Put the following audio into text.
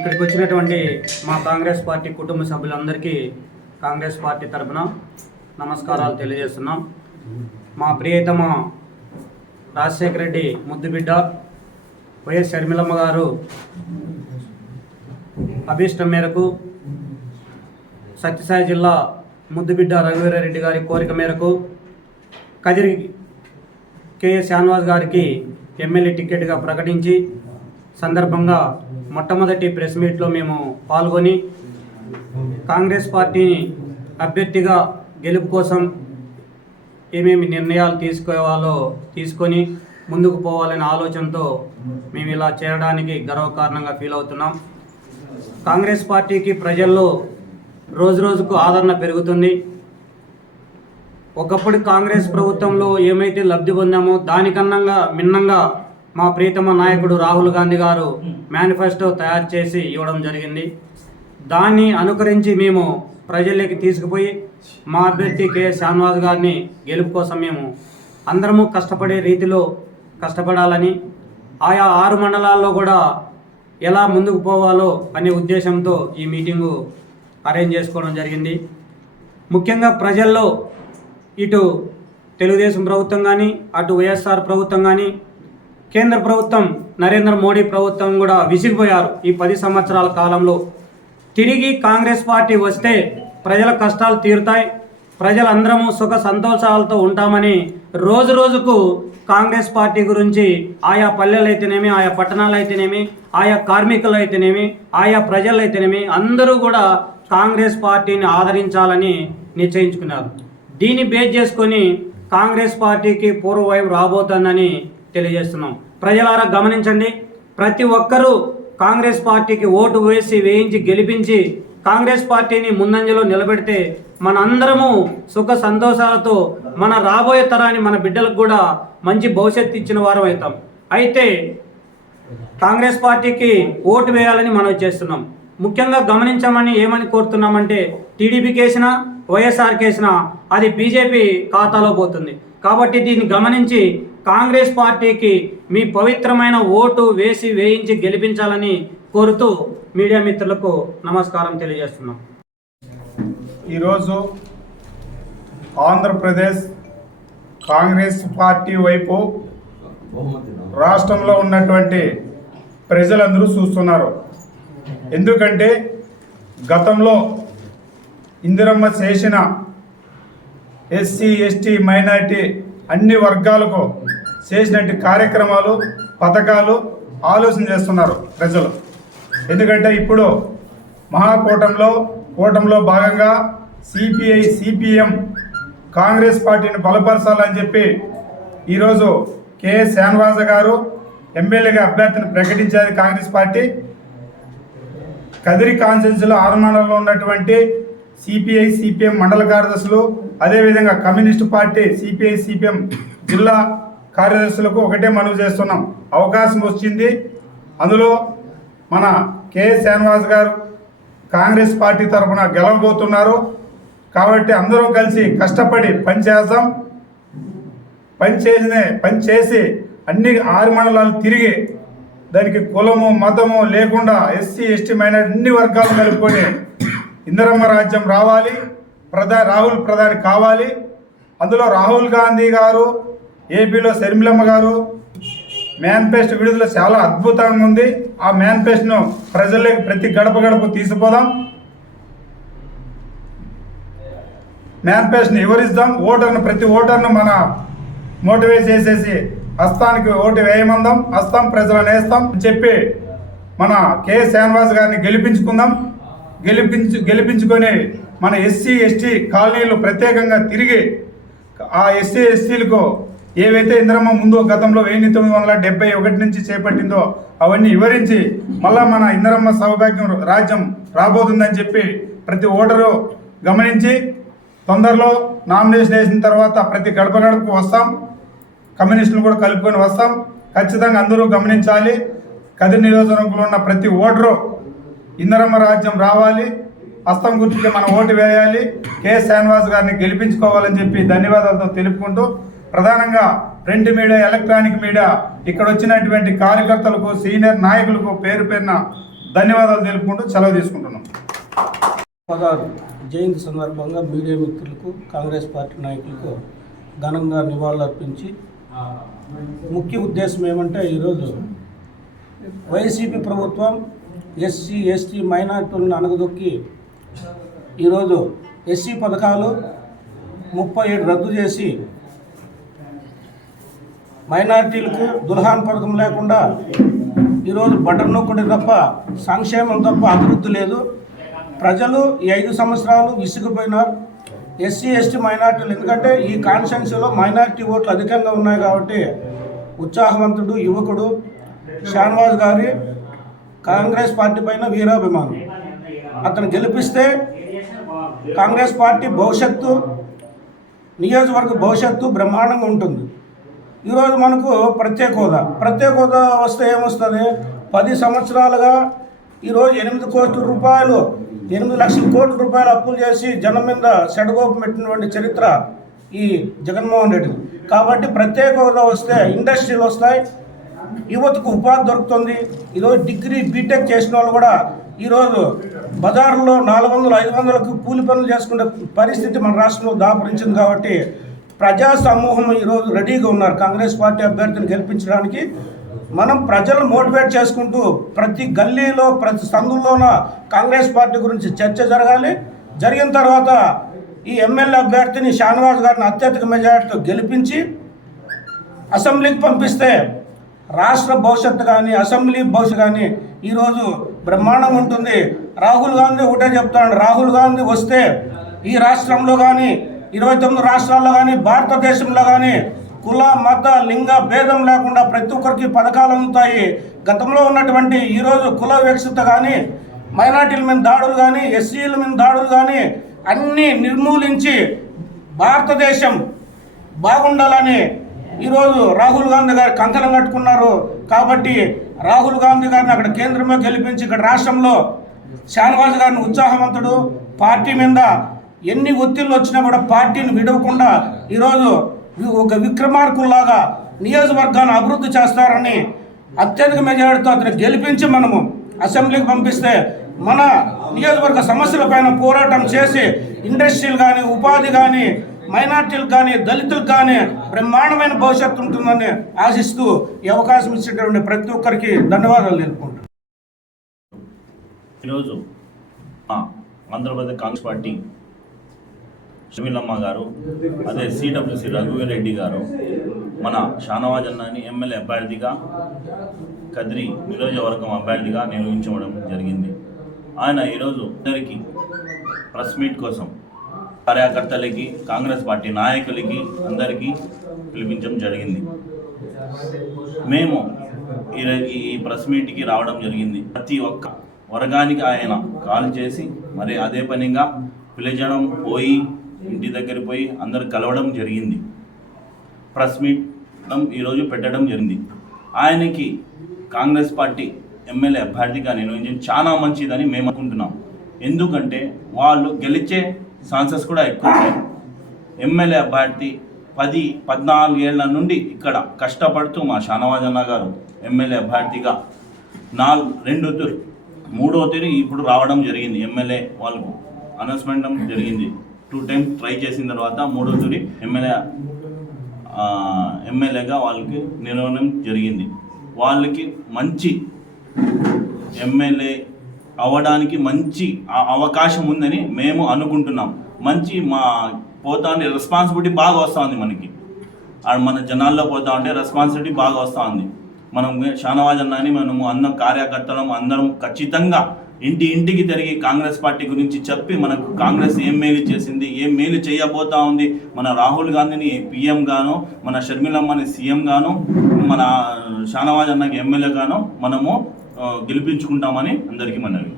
ఇక్కడికి వచ్చినటువంటి మా కాంగ్రెస్ పార్టీ కుటుంబ సభ్యులందరికీ కాంగ్రెస్ పార్టీ తరఫున నమస్కారాలు తెలియజేస్తున్నాం. మా ప్రియతమ రాజశేఖర రెడ్డి ముద్దుబిడ్డ వైఎస్ షర్మిలమ్మ గారు అభీష్టం మేరకు సత్యసాయి జిల్లా ముద్దుబిడ్డ రఘువీరారెడ్డి గారి కోరిక మేరకు కదిరి కేఎస్ శాన్వాజ్ గారికి ఎమ్మెల్యే టికెట్గా ప్రకటించి సందర్భంగా మొట్టమొదటి ప్రెస్ మీట్లో మేము పాల్గొని కాంగ్రెస్ పార్టీని అభ్యర్థిగా గెలుపు కోసం ఏమేమి నిర్ణయాలు తీసుకోవాలో తీసుకొని ముందుకు పోవాలనే ఆలోచనతో మేము ఇలా చేయడానికి గర్వకారణంగా ఫీల్ అవుతున్నాం. కాంగ్రెస్ పార్టీకి ప్రజల్లో రోజు రోజుకు ఆదరణ పెరుగుతుంది. ఒకప్పుడు కాంగ్రెస్ ప్రభుత్వంలో ఏమైతే లబ్ధి పొందామో దానికన్నా మిన్నంగా మా ప్రీతమ నాయకుడు రాహుల్ గాంధీ గారు మేనిఫెస్టో తయారు చేసి ఇవ్వడం జరిగింది. దాన్ని అనుకరించి మేము ప్రజల్లోకి తీసుకుపోయి మా అభ్యర్థి కె. శాన్వాజ్ గారిని గెలుపు కోసం మేము అందరము కష్టపడే రీతిలో కష్టపడాలని ఆయా ఆరు మండలాల్లో కూడా ఎలా ముందుకు పోవాలో అనే ఉద్దేశంతో ఈ మీటింగు అరేంజ్ చేసుకోవడం జరిగింది. ముఖ్యంగా ప్రజల్లో ఇటు తెలుగుదేశం ప్రభుత్వం కానీ అటు వైఎస్ఆర్ ప్రభుత్వం కానీ కేంద్ర ప్రభుత్వం నరేంద్ర మోడీ ప్రభుత్వం కూడా విసిగిపోయారు ఈ పది సంవత్సరాల కాలంలో. తిరిగి కాంగ్రెస్ పార్టీ వస్తే ప్రజల కష్టాలు తీరుతాయి. ప్రజలందరము సుఖ సంతోషాలతో ఉంటామని రోజు రోజుకు కాంగ్రెస్ పార్టీ గురించి ఆయా పల్లెలు అయితేనేమి ఆయా పట్టణాలు అయితేనేమి ఆయా కార్మికులు అయితేనేమి ఆయా ప్రజలు అయితేనేమి అందరూ కూడా కాంగ్రెస్ పార్టీని ఆదరించాలని నిశ్చయించుకున్నారు. దీన్ని బేస్ చేసుకొని కాంగ్రెస్ పార్టీకి పూర్వవైపు రాబోతుందని తెలియజేస్తున్నాం. ప్రజలారా గమనించండి ప్రతి ఒక్కరూ కాంగ్రెస్ పార్టీకి ఓటు వేసి వేయించి గెలిపించి కాంగ్రెస్ పార్టీని ముందంజలో నిలబెడితే మనందరము సుఖ సంతోషాలతో మన రాబోయే తరాన్ని మన బిడ్డలకు కూడా మంచి భవిష్యత్తు ఇచ్చిన వారం అవుతాం. అయితే కాంగ్రెస్ పార్టీకి ఓటు వేయాలని మనం చేస్తున్నాం. ముఖ్యంగా గమనించమని ఏమని కోరుతున్నామంటే టీడీపీకి వేసినా వైఎస్ఆర్కి వేసినా అది బీజేపీ ఖాతాలో పోతుంది. కాబట్టి దీన్ని గమనించి కాంగ్రెస్ పార్టీకి మీ పవిత్రమైన ఓటు వేసి వేయించి గెలిపించాలని కోరుతూ మీడియా మిత్రులకు నమస్కారం తెలియజేస్తున్నాం. ఈరోజు ఆంధ్రప్రదేశ్ కాంగ్రెస్ పార్టీ వైపు రాష్ట్రంలో ఉన్నటువంటి ప్రజలందరూ చూస్తున్నారు. ఎందుకంటే గతంలో ఇందిరమ్మ చేసిన ఎస్సీ ఎస్టీ మైనార్టీ అన్ని వర్గాలకు చేసినట్టు కార్యక్రమాలు పథకాలు ఆలోచన చేస్తున్నారు ప్రజలు. ఎందుకంటే ఇప్పుడు మహాకూటంలో కూటంలో భాగంగా సిపిఐ సిపిఎం కాంగ్రెస్ పార్టీని బలపరచాలని చెప్పి ఈరోజు కె శాన్వాజ గారు ఎమ్మెల్యేగా అభ్యర్థిని ప్రకటించేది కాంగ్రెస్ పార్టీ. కదిరి కాన్సెన్స్లో ఆరు మండలంలో ఉన్నటువంటి సిపిఐ సిపిఎం మండల కార్యదర్శులు అదేవిధంగా కమ్యూనిస్టు పార్టీ సిపిఐ సిపిఎం జిల్లా కార్యదర్శులకు ఒకటే మనవి చేస్తున్నాం. అవకాశం వచ్చింది. అందులో మన కేఎస్ శ్రీనివాస్ గారు కాంగ్రెస్ పార్టీ తరఫున గెలవబోతున్నారు. కాబట్టి అందరం కలిసి కష్టపడి పనిచేద్దాం పని పనిచేసి పని చేసి అన్ని ఆరు మండలాలు తిరిగి దానికి కులము మతము లేకుండా ఎస్సీ ఎస్టీ మైనార్టీ అన్ని వర్గాలు కలుపుకొని ఇందిరమ్మ రాజ్యం రావాలి ప్రధా రాహుల్ ప్రధాని కావాలి. అందులో రాహుల్ గాంధీ గారు ఏపీలో శర్మిలమ్మ గారు మేనిఫెస్టో విడుదల చాలా అద్భుతంగా ఉంది. ఆ మేనిఫెస్టోను ప్రజల్లోకి ప్రతి గడప గడప తీసుకుపోదాం. మేనిఫెస్టోని వివరిస్తాం ఓటర్ను ప్రతి ఓటర్ను మన మోటివేట్ చేసేసి హస్తానికి ఓటు వేయమందాం. హస్తం ప్రజలను వేస్తాం అని చెప్పి మన కె. శ్రీనివాస్ గారిని గెలిపించుకుందాం. గెలిపించు గెలిపించుకొని మన ఎస్సీ ఎస్టీ కాలనీలు ప్రత్యేకంగా తిరిగి ఆ ఎస్సీ ఎస్టీలకు ఏవైతే ఇంద్రమ్మ ముందు గతంలో వెయ్యి తొమ్మిది వందల డెబ్బై ఒకటి నుంచి చేపట్టిందో అవన్నీ వివరించి మళ్ళా మన ఇంద్రమ్మ సౌభాగ్యం రాజ్యం రాబోతుందని చెప్పి ప్రతి ఓటరు గమనించి తొందరలో నామినేషన్ వేసిన తర్వాత ప్రతి గడప గడపకు వస్తాం. కమ్యూనిస్టులు కూడా కలుపుకొని వస్తాం. ఖచ్చితంగా అందరూ గమనించాలి. కదిరి నియోజకవర్గంలో ఉన్న ప్రతి ఓటరు ఇందరమ్మ రాజ్యం రావాలి. హస్తం గుర్తుకి మనం ఓటు వేయాలి. కె శ్రీనివాస్ గారిని గెలిపించుకోవాలని చెప్పి ధన్యవాదాలతో తెలుపుకుంటూ ప్రధానంగా ప్రింట్ మీడియా ఎలక్ట్రానిక్ మీడియా ఇక్కడ వచ్చినటువంటి కార్యకర్తలకు సీనియర్ నాయకులకు పేరు పేరున ధన్యవాదాలు తెలుపుకుంటూ సెలవు తీసుకుంటున్నాం. పదహారు జయంతి సందర్భంగా మీడియా మిత్రులకు కాంగ్రెస్ పార్టీ నాయకులకు ఘనంగా నివాళులర్పించి ముఖ్య ఉద్దేశం ఏమంటే ఈరోజు వైసీపీ ప్రభుత్వం ఎస్సీ ఎస్టీ మైనార్టీలను అనగదొక్కి ఈరోజు ఎస్సీ పథకాలు ముప్పై ఏడు రద్దు చేసి మైనార్టీలకు దుల్హాన్ పథకం లేకుండా ఈరోజు బటన్ నొక్కడి తప్ప సంక్షేమం తప్ప అభివృద్ధి లేదు. ప్రజలు ఈ ఐదు సంవత్సరాలు విసిగిపోయినారు. ఎస్సీ ఎస్టీ మైనార్టీలు ఎందుకంటే ఈ కాన్స్టిట్యున్సీలో మైనార్టీ ఓట్లు అధికంగా ఉన్నాయి కాబట్టి ఉత్సాహవంతుడు యువకుడు. షాన్వాజ్ గారి కాంగ్రెస్ పార్టీ పైన వీరాభిమానం. అతను గెలిపిస్తే కాంగ్రెస్ పార్టీ భవిష్యత్తు నియోజకవర్గ భవిష్యత్తు బ్రహ్మాండంగా ఉంటుంది. ఈరోజు మనకు ప్రత్యేక హోదా. ప్రత్యేక హోదా వస్తే ఏమొస్తుంది? పది సంవత్సరాలుగా ఈరోజు ఎనిమిది కోట్ల రూపాయలు ఎనిమిది లక్షల కోట్ల రూపాయలు అప్పులు చేసి జనం మీద సెడగోపు పెట్టినటువంటి చరిత్ర ఈ జగన్మోహన్ రెడ్డి కాబట్టి ప్రత్యేక హోదా వస్తే ఇండస్ట్రీలు వస్తాయి యువతకు ఉపాధి దొరుకుతుంది. ఈరోజు డిగ్రీ బీటెక్ చేసిన వాళ్ళు కూడా ఈరోజు బజార్లో నాలుగు వందలు ఐదు వందలకు కూలి పనులు చేసుకునే పరిస్థితి మన రాష్ట్రంలో దాపురించింది కాబట్టి ప్రజా సమూహం ఈరోజు రెడీగా ఉన్నారు. కాంగ్రెస్ పార్టీ అభ్యర్థిని గెలిపించడానికి మనం ప్రజలను మోటివేట్ చేసుకుంటూ ప్రతి గల్లీలో ప్రతి సందుల్లోన కాంగ్రెస్ పార్టీ గురించి చర్చ జరగాలి. జరిగిన తర్వాత ఈ ఎమ్మెల్యే అభ్యర్థిని షానవాజ్ గారిని అత్యధిక మెజార్టీతో గెలిపించి అసెంబ్లీకి పంపిస్తే రాష్ట్ర భవిష్యత్తు కానీ అసెంబ్లీ భవిష్యత్తు కానీ ఈరోజు బ్రహ్మాండంగా ఉంటుంది. రాహుల్ గాంధీ ఒకటే చెప్తాడు రాహుల్ గాంధీ వస్తే ఈ రాష్ట్రంలో కానీ ఇరవై తొమ్మిది రాష్ట్రాల్లో కానీ భారతదేశంలో కానీ కుల మత లింగ భేదం లేకుండా ప్రతి ఒక్కరికి పథకాలు అందుతాయి. గతంలో ఉన్నటువంటి ఈరోజు కుల వివక్షత కానీ మైనార్టీల మీద దాడులు కానీ ఎస్సీల మీద దాడులు కానీ అన్నీ నిర్మూలించి భారతదేశం బాగుండాలని ఈరోజు రాహుల్ గాంధీ గారు కంకణం కట్టుకున్నారు. కాబట్టి రాహుల్ గాంధీ గారిని అక్కడ కేంద్రంలో గెలిపించి ఇక్కడ రాష్ట్రంలో శానవాస్ గారిని ఉత్సాహవంతుడు పార్టీ మీద ఎన్ని ఒత్తిళ్ళు వచ్చినా కూడా పార్టీని విడవకుండా ఈరోజు ఒక విక్రమార్కుల్లాగా నియోజకవర్గాన్ని అభివృద్ధి చేస్తారని అత్యధిక మెజారిటీతో అతను గెలిపించి మనము అసెంబ్లీకి పంపిస్తే మన నియోజకవర్గ సమస్యల పైన పోరాటం చేసి ఇండస్ట్రీలు కానీ ఉపాధి కానీ మైనార్టీలకు కానీ దళితులకు కానీ బ్రహ్మాండమైన భవిష్యత్తు ఉంటుందని ఆశిస్తూ ఈ అవకాశం ఇచ్చేటువంటి ప్రతి ఒక్కరికి ధన్యవాదాలు తెలుపుకుంటాను ఈరోజు ఆంధ్రప్రదేశ్ కాంగ్రెస్ పార్టీ షమీలమ్మ గారు అదే సిడబ్ల్యూసి రఘువీరెడ్డి గారు మన షానవాజ్ అన్నాని ఎమ్మెల్యే అభ్యర్థిగా కద్రి నియోజకవర్గం అభ్యర్థిగా నిర్వహించడం జరిగింది. ఆయన ఈరోజు అందరికీ ప్రెస్ మీట్ కోసం కార్యకర్తలకి కాంగ్రెస్ పార్టీ నాయకులకి అందరికీ పిలిపించడం జరిగింది. మేము ఈ ఈ ప్రెస్ మీట్కి రావడం జరిగింది. ప్రతి ఒక్క వర్గానికి ఆయన కాల్ చేసి మరి అదే పనిగా పిలిచడం పోయి ఇంటి దగ్గర పోయి అందరు కలవడం జరిగింది. ప్రెస్ మీట్ ఈరోజు పెట్టడం జరిగింది. ఆయనకి కాంగ్రెస్ పార్టీ ఎమ్మెల్యే అభ్యర్థిగా నిర్వహించడం చాలా మంచిదని మేము అనుకుంటున్నాం. ఎందుకంటే వాళ్ళు గెలిచే ఛాన్సెస్ కూడా ఎక్కువ ఎమ్మెల్యే అభ్యర్థి పది పద్నాలుగేళ్ళ నుండి ఇక్కడ కష్టపడుతూ మా షానవాజ్ అన్న గారు ఎమ్మెల్యే అభ్యర్థిగా నాలుగు రెండు తూరి మూడో తూరి ఇప్పుడు రావడం జరిగింది. ఎమ్మెల్యే వాళ్ళకు అనౌన్స్మెంట్ జరిగింది. టూ టైమ్ ట్రై చేసిన తర్వాత మూడో తూరి ఎమ్మెల్యే ఎమ్మెల్యేగా వాళ్ళకి నిర్వహణం జరిగింది. వాళ్ళకి మంచి ఎమ్మెల్యే అవ్వడానికి మంచి అవకాశం ఉందని మేము అనుకుంటున్నాం. మంచి మా పోతా ఉంటే రెస్పాన్సిబిలిటీ బాగా వస్తూ ఉంది మనకి మన జనాల్లో పోతా ఉంటే రెస్పాన్సిబిలిటీ బాగా వస్తూ ఉంది మనం షానవాజ్ అన్నాని మనము అందరం కార్యకర్తలం అందరం ఖచ్చితంగా ఇంటి ఇంటికి తిరిగి కాంగ్రెస్ పార్టీ గురించి చెప్పి మనకు కాంగ్రెస్ ఏం మేలు చేసింది ఏం మేలు చేయబోతా ఉంది మన రాహుల్ గాంధీని పిఎం గాను మన షర్మిలమ్మని సీఎం గాను మన షానవాజ్ అన్నకి ఎమ్మెల్యే గాను మనము గెలిపించుకుంటామని అందరికీ మనవి.